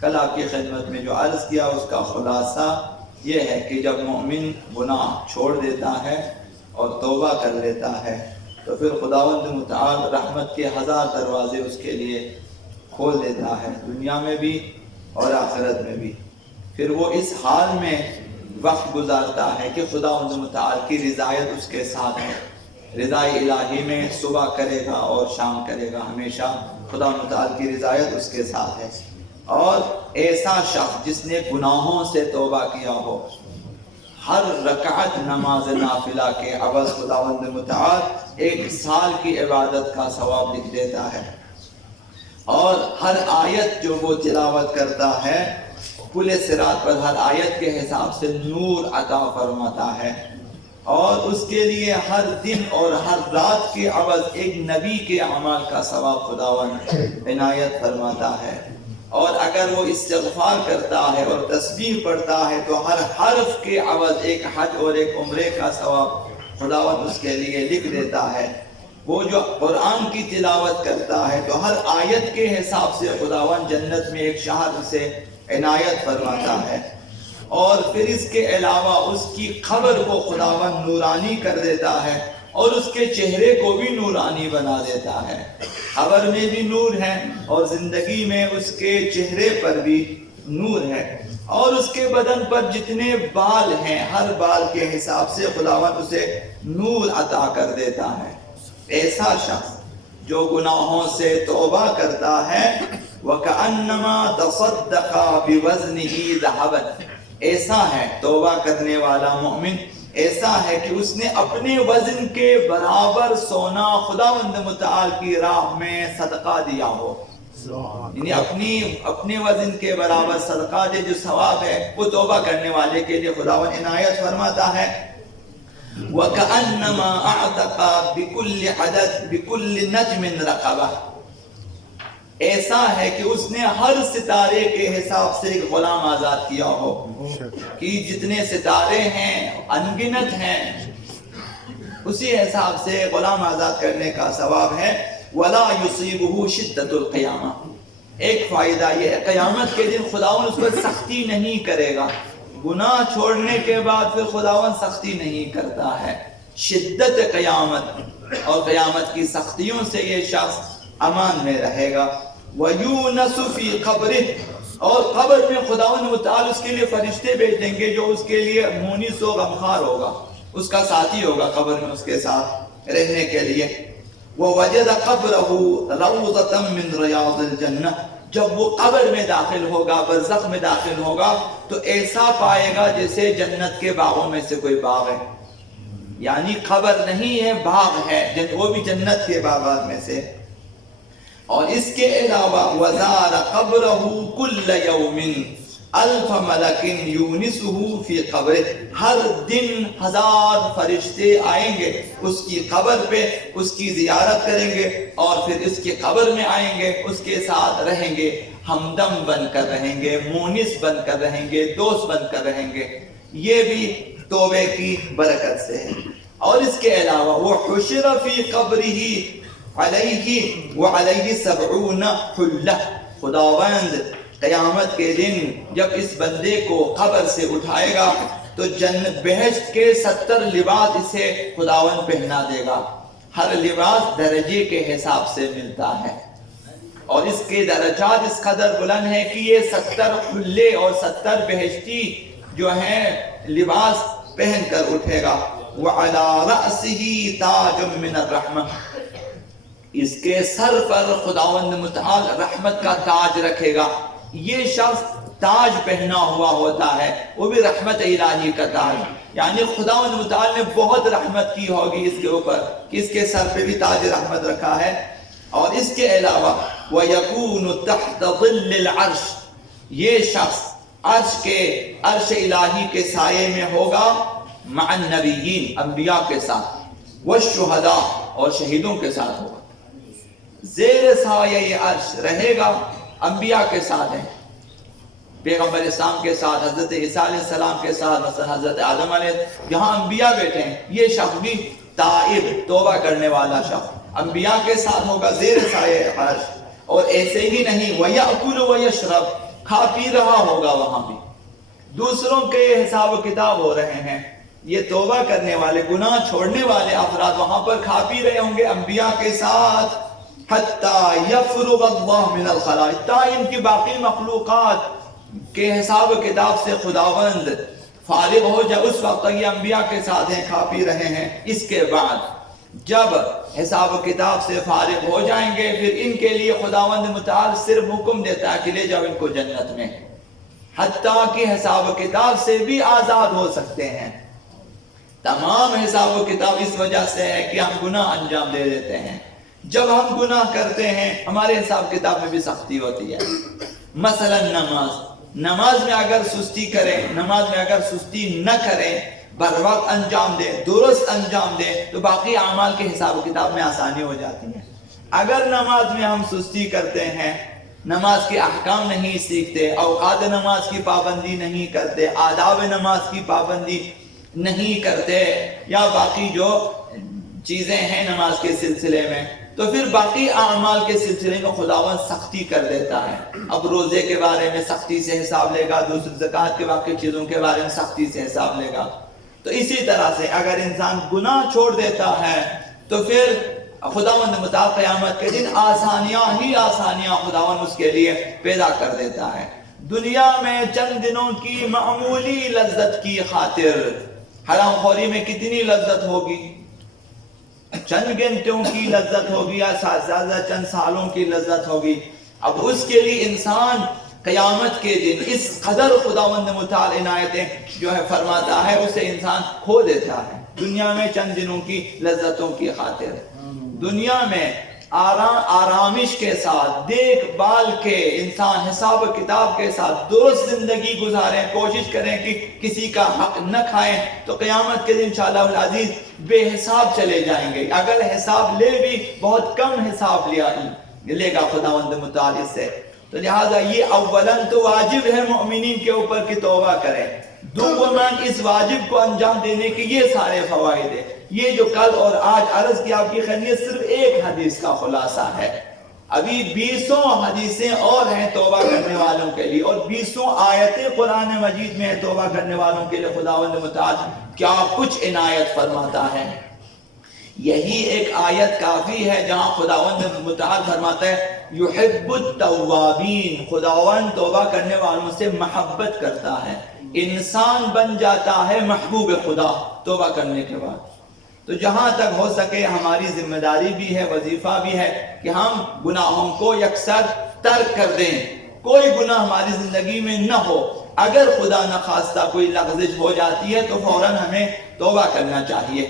کل آپ کی خدمت میں جو عرض کیا اس کا خلاصہ یہ ہے کہ جب مومن گناہ چھوڑ دیتا ہے اور توبہ کر لیتا ہے تو پھر خداوند متعال رحمت کے 1000 دروازے اس کے لیے کھول دیتا ہے، دنیا میں بھی اور آخرت میں بھی۔ پھر وہ اس حال میں وقت گزارتا ہے کہ خداوند متعال کی رضایت اس کے ساتھ ہے، رضا الہی میں صبح کرے گا اور شام کرے گا، ہمیشہ خداوند متعال کی رضایت اس کے ساتھ ہے۔ اور ایسا شخص جس نے گناہوں سے توبہ کیا ہو، ہر رکعت نماز نافلہ کے عوض خداوند متعال 1 سال کی عبادت کا ثواب لکھ دیتا ہے، اور ہر آیت جو وہ تلاوت کرتا ہے پل صراط پر ہر آیت کے حساب سے نور عطا فرماتا ہے، اور اس کے لیے ہر دن اور ہر رات کے عوض ایک نبی کے اعمال کا ثواب خداوند عنایت فرماتا ہے۔ اور اگر وہ استغفار کرتا ہے اور تسبیح پڑھتا ہے تو ہر حرف کے عوض ایک حج اور ایک عمرے کا ثواب خداوند اس کے لیے لکھ دیتا ہے۔ وہ جو قرآن کی تلاوت کرتا ہے تو ہر آیت کے حساب سے خداوند جنت میں ایک شہر سے عنایت فرماتا ہے، اور پھر اس کے علاوہ اس کی قبر کو خداوند نورانی کر دیتا ہے اور اس کے چہرے کو بھی نورانی بنا دیتا ہے۔ قبر میں بھی نور ہے اور زندگی میں اس کے چہرے پر بھی نور ہے، اور اس کے بدن پر جتنے بال ہیں ہر بال کے حساب سے خداوند اسے نور عطا کر دیتا ہے۔ ایسا شخص جو گناہوں سے توبہ کرتا ہے وَكَأَنَّمَا تَصَدَّقَ بِوَزْنِهِ ذَهَبًا، ایسا ہے توبہ کرنے والا مومن، ایسا ہے کہ اس نے اپنے وزن کے برابر سونا خداوند متعال کی راہ میں صدقہ دیا ہو، یعنی اپنے وزن کے برابر صدقہ دے جو ثواب ہے وہ توبہ کرنے والے کے لیے خداوند عنایت فرماتا ہے۔ وَكَأَنَّمَا أَعْتَقَ بِكُلِّ نَجْمٍ رَقَبَةً، ایسا ہے کہ اس نے ہر ستارے کے حساب سے ایک غلام آزاد کیا ہو، کہ جتنے ستارے ہیں انگنت ہیں، اسی حساب سے غلام آزاد کرنے کا ثواب ہے۔ وَلَا يُصِيبُهُ شِدَّةُ الْقِيَامَةِ، ایک فائدہ یہ ہے قیامت کے دن خداوند اس پر سختی نہیں کرے گا، گناہ چھوڑنے کے بعد پھر خداوند سختی نہیں کرتا ہے، شدت قیامت اور قیامت کی سختیوں سے یہ شخص امان میں رہے گا۔ وَيُونَسُ فِي قَبْرِهِ، اور قبر میں خداوند متعال اس کے لیے فرشتے بھیج دیں گے جو اس کے لیے مونس و غمخوار ہوگا، اس کا ساتھی ہوگا قبر میں اس کے ساتھ رہنے کے لیے۔ وَوَجَدَ قَبْرَهُ رَوْضَةً مِّن رِيَاضِ الْجَنَّةِ، جب وہ قبر میں داخل ہوگا، برزخ میں داخل ہوگا تو ایسا پائے گا جیسے جنت کے باغوں میں سے کوئی باغ ہے، یعنی قبر نہیں ہے باغ ہے، وہ بھی جنت کے باغات میں سے۔ اور اس کے علاوہ وَزَارَ قَبْرَهُ كُلَّ يَوْمٍ أَلْفَ مَلَكٍ يُونِسُهُ فِي قَبْرِهِ، ہر دن 1000 فرشتے آئیں گے اس کی قبر پہ، اس کی زیارت کریں گے اور پھر اس کی قبر میں آئیں گے، اس کے ساتھ رہیں گے، ہمدم بن کر رہیں گے، مونس بن کر رہیں گے، دوست بن کر رہیں گے۔ یہ بھی توبے کی برکت سے ہے۔ اور اس کے علاوہ وَحُشِرَ فِي قَبْرِهِ علیہ وعلیہ 70 حلہ، خداوند قیامت کے دن جب اس بندے کو قبر سے اٹھائے گا تو جنت بہشت کے 70 لباس اسے خداوند پہنا دے گا، ہر لباس درجے کے حساب سے ملتا ہے، اور اس کے درجات اس قدر بلند ہے کہ یہ 70 حلے اور 70 بہشتی جو ہیں لباس پہن کر اٹھے گا۔ وعلی رأسہ تاج من الرحمہ، اس کے سر پر خداوند متعال رحمت کا تاج رکھے گا۔ یہ شخص تاج پہنا ہوا ہوتا ہے، وہ بھی رحمت الہی کا تاج، یعنی خداوند متعال نے بہت رحمت کی ہوگی اس کے اوپر کہ اس کے سر پہ بھی تاج رحمت رکھا ہے۔ اور اس کے علاوہ وَيَكُونُ تَحْتَ ظِلِّ الْعَرْشِ، یہ شخص عرش الہی کے سائے میں ہوگا، مع النبیین، انبیاء کے ساتھ، والشہداء، اور شہیدوں کے ساتھ ہوگا، زیر سایہ یہ عرش رہے گا، انبیاء کے ساتھ ہیں، پیغمبر اسلام کے ساتھ، حضرت عیسیٰ علیہ السلام کے ساتھ، مثلا حضرت آدم علیہ، یہاں انبیاء بیٹھے ہیں، یہ شخص بھی تائب توبہ کرنے والا شخص انبیاء کے ساتھ ہوگا زیر سایہ عرش۔ اور ایسے ہی نہیں، وَيَأْكُلُ وَيَشْرَبُ، کھا پی رہا ہوگا وہاں بھی، دوسروں کے حساب و کتاب ہو رہے ہیں، یہ توبہ کرنے والے گناہ چھوڑنے والے افراد وہاں پر کھا پی رہے ہوں گے انبیاء کے ساتھ، حتی یفرغ اللہ من الخلائق، تا ان کی باقی مخلوقات کے حساب و کتاب سے خداوند فارغ ہو جائے، اس وقت یہ انبیاء کے ساتھ ہیں، کھا پی رہے ہیں۔ اس کے بعد جب حساب و کتاب سے فارغ ہو جائیں گے، پھر ان کے لیے خداوند متعال صرف حکم دیتا ہے کہ لے جاؤ ان کو جنت میں، حتیٰ کہ حساب و کتاب سے بھی آزاد ہو سکتے ہیں۔ تمام حساب و کتاب اس وجہ سے ہے کہ ہم گناہ انجام دے دیتے ہیں، جب ہم گناہ کرتے ہیں ہمارے حساب کتاب میں بھی سختی ہوتی ہے۔ مثلا نماز میں اگر سستی کریں، نماز میں اگر سستی نہ کریں، بر وقت انجام دیں، درست انجام دیں، تو باقی اعمال کے حساب و کتاب میں آسانی ہو جاتی ہے۔ اگر نماز میں ہم سستی کرتے ہیں، نماز کے احکام نہیں سیکھتے، اوقات نماز کی پابندی نہیں کرتے، آداب نماز کی پابندی نہیں کرتے، یا باقی جو چیزیں ہیں نماز کے سلسلے میں، تو پھر باقی اعمال کے سلسلے میں خداوند سختی کر دیتا ہے۔ اب روزے کے بارے میں سختی سے حساب لے گا، دوسری زکوٰۃ کے باقی چیزوں کے بارے میں سختی سے حساب لے گا۔ تو اسی طرح سے اگر انسان گناہ چھوڑ دیتا ہے تو پھر خداوند متعال قیامت کے دن آسانیاں ہی آسانیاں خداوند اس کے لیے پیدا کر دیتا ہے۔ دنیا میں چند دنوں کی معمولی لذت کی خاطر حرام خوری میں کتنی لذت ہوگی؟ چند گھنٹوں کی لذت ہوگی یا زیادہ چند سالوں کی لذت ہوگی۔ اب اس کے لیے انسان قیامت کے دن اس قدر خداوند متعال عنایتیں جو ہے فرماتا ہے، اسے انسان کھو دیتا ہے دنیا میں چند دنوں کی لذتوں کی خاطر۔ دنیا میں آرامش کے ساتھ دیکھ بھال کے انسان حساب و کتاب کے ساتھ درست زندگی گزاریں، کوشش کریں کہ کسی کا حق نہ کھائیں، تو قیامت کے دن انشاءاللہ العزیز بے حساب چلے جائیں گے۔ اگر حساب لے بھی بہت کم حساب لے گا خداوند متعال اس سے۔ تو لہذا یہ اولاً تو واجب ہے مومنین کے اوپر کہ توبہ کریں، دوماً اس واجب کو انجام دینے کے یہ سارے فوائد ہیں۔ یہ جو کل اور آج عرض کی آپ کی خیریت صرف ایک حدیث کا خلاصہ ہے، ابھی 20 حدیثیں اور ہیں توبہ کرنے والوں کے لیے، اور 20 آیتیں قرآن مجید میں ہیں توبہ کرنے والوں کے لیے۔ خداوند متعال کیا کچھ عنایت فرماتا ہے، یہی ایک آیت کافی ہے جہاں خداوند متعال فرماتا ہے یحب التوابین، خداوند توبہ کرنے والوں سے محبت کرتا ہے، انسان بن جاتا ہے محبوب خدا توبہ کرنے کے بعد۔ تو جہاں تک ہو سکے ہماری ذمہ داری بھی ہے، وظیفہ بھی ہے کہ ہم گناہوں کو یکسر ترک کر دیں، کوئی گناہ ہماری زندگی میں نہ ہو۔ اگر خدا نخواستہ کوئی لغزش ہو جاتی ہے تو فوراً ہمیں توبہ کرنا چاہیے،